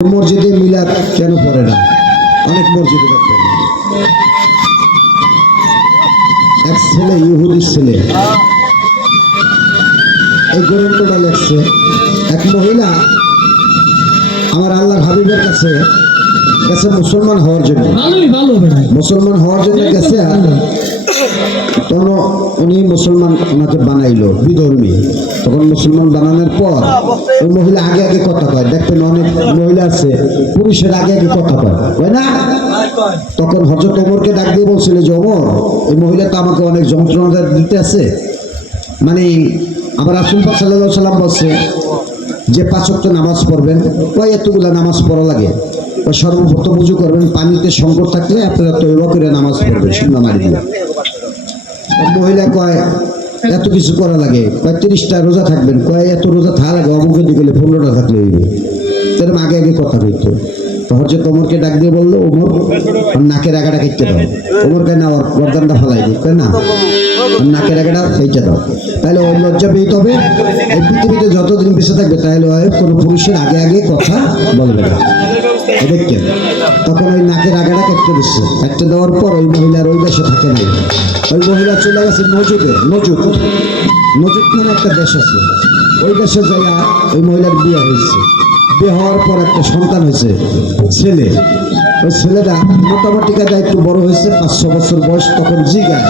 মসজিদে মিলাদ কেন পড়ে না। অনেক মসজিদে দেখবেন এক ছেলে ইহুদির ছেলে। এই গ্রন্থটা লেখছে এক মহিলা। আমার আল্লাহর হাবিবের কাছে গেছে মুসলমান হওয়ার জন্য। মুসলমান হওয়ার জন্য গেছে তখন উনি মুসলমান ওনাকে বানাইলো, বিধর্মী। তখন মুসলমান বানানোর পর ওই মহিলা আগে আগে কথা কয়। দেখবেন অনেক মহিলা আছে, পুরুষের আগে আগে কথা কয়। হয় না? তখন হজরত ওমরকে ডাক দিয়ে বলছিল যে, ওমর, এই মহিলা তো আমাকে অনেক যন্ত্রণা দিতে আছে। মানে আবার রাসুল পাক সাল্লাহ সাল্লাম বলছে যে পাঁচক্ত নামাজ পড়বেন। ওই এতগুলা নামাজ পড়া লাগে। সর্বপ্রথম পুজো করবেন, পানিতে সংকট থাকলে আপনারা তৈবা করে নামাজ পড়বেন সুন্দর মারি মহিলা কয়, এত কিছু করা লাগে, কয় তিরিশটা রোজা থাকবেন, কয় এত রোজা থাকা লাগে অমুকে দিকে পনেরোটা থাকলে হইবে। তার আগে আগে কথা হইতো। তো হচ্ছে ওমরকে ডাক দিয়ে বলল, ওমর নাকের আগাটা কেটে দাও। ওমর কেন ওর গর্দানটা ফেলাই দিই কয় না? নাকের আগাটা কেটে দাও। তাহলে ওর লজ্জা পেয়ে হবে এই পৃথিবীতে যতদিন বেঁচে থাকবে, তাহলে কোনো পুরুষের আগে আগে কথা বলবে না। দেখছেন? তখন ওই নাকের আগাটা কেটে দিচ্ছে। কেটে দেওয়ার পর ওই মহিলার ওই দেশে থাকে নাই ওই মহিলা চলে গেছে নজুদে নজুদ নজুদ নামে একটা দেশ আছে। ওই দেশে যাইয়া ওই মহিলার বিয়ে হয়েছে। বিয়ে হওয়ার পর একটা সন্তান হয়েছে, ছেলে। ওই ছেলেটা মোটামুটি কাজে একটু বড় হয়েছে পাঁচ ছ বছর বয়স তখন জিগায়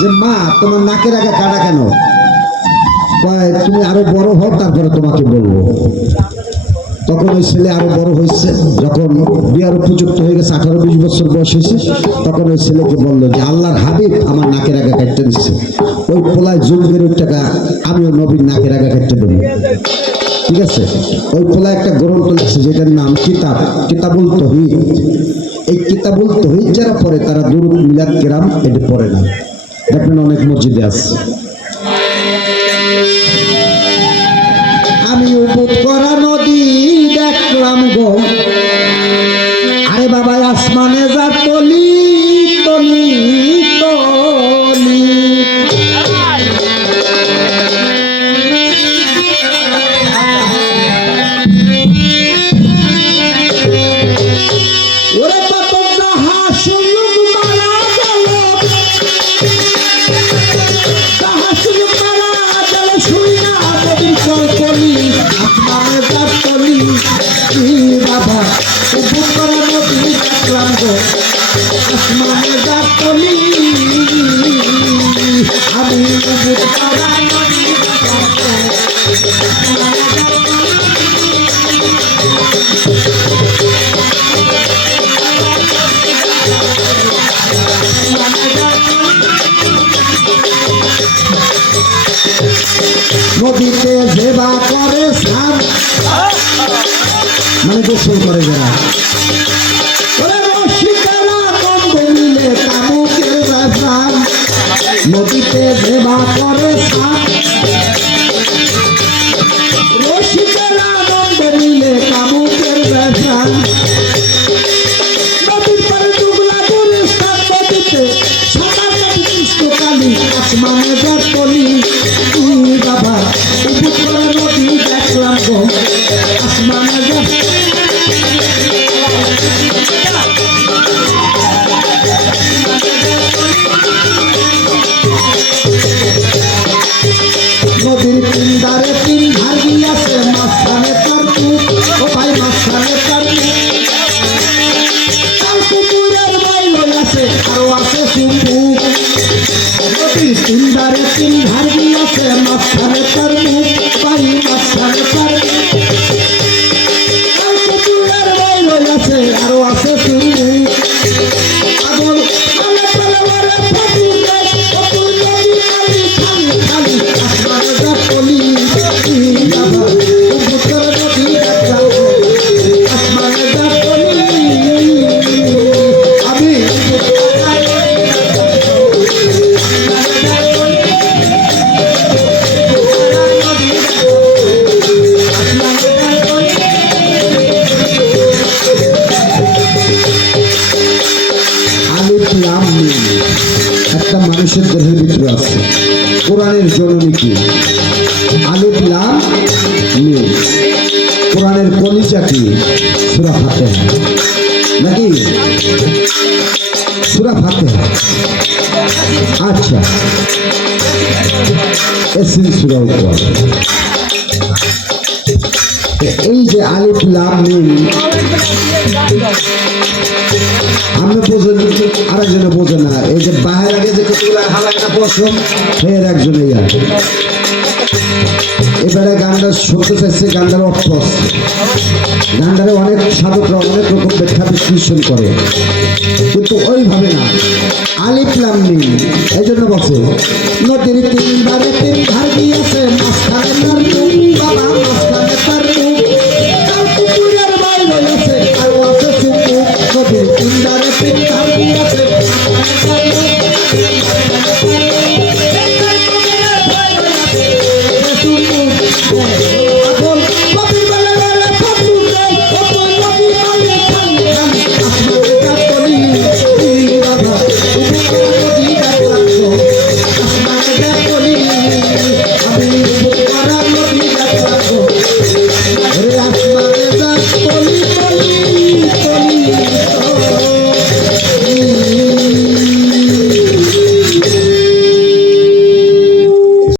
যে, মা, তোমার নাকের আগে কাটা কেন? তুমি আরও বড় হও, তারপরে তোমাকে বলব। তখন ওই ছেলে আরও বড় হয়েছে, যখন বিয়ার উপযুক্ত হয়ে গেছে, আঠারো বিশ বছর বয়স হয়েছে, তখন ওই ছেলেকে বলল যে, আল্লাহর হাবিব আমার নাকের আগে কাটতে দিচ্ছে। ওই পোলায় জুলবের ওই টাকা আমিও নবীর নাকের আগে কাটতে দেবো। ঠিক আছে? ওই খোলা একটা গ্রন্থ লিখছে যেটার নাম কিতাব। কিতাবুল তহিদ। এই কিতাবুল তহিদ যারা পড়ে তারা দুরুদ মিলাদ কেরাম এটা পড়ে না। দেখবেন অনেক মসজিদে আছে। আসমানে যার আমি নদীতে সেবা করে স্নান মানে গোসল করে যারা। নদীতে সেবা করে রসিকেরা বন্ধ মিলে কামুকের ব্যবসান নদীর পরে ডুবলা দূরে স্থান নদীতে, সাঁতার কাটি কৃষ্ণকালী আসমানে যার তলি তুই বাবা উপর করে নদী, দেখলাম গো, আসমানে যার নদীর তিন মানুষের দেহের ভিতরে আছে। কোরআনের জননী কি? আলিফ, লাম কোরআনের কলিজা কি? সুরা ফাতে নাকি? সুরা ফাতে আচ্ছা। এসিন সুরা উপর এই যে আলিফ লাম মিম আমি বোঝেন আরেকজনে বোঝে না। এই যে বাহের আগে যে কতগুলো হালাই না পছন্দ ফের একজনে ইয়া। এবারে গানটা শুনতে চাইছে গানটার অর্থ আছে। গানটারে অনেক সাধকরা অনেক রকম ব্যাখ্যা বিশ্লেষণ করে। কিন্তু ওইভাবে না। আলিফলাম নেই, এই জন্য বলছে, নদীর তিনবারে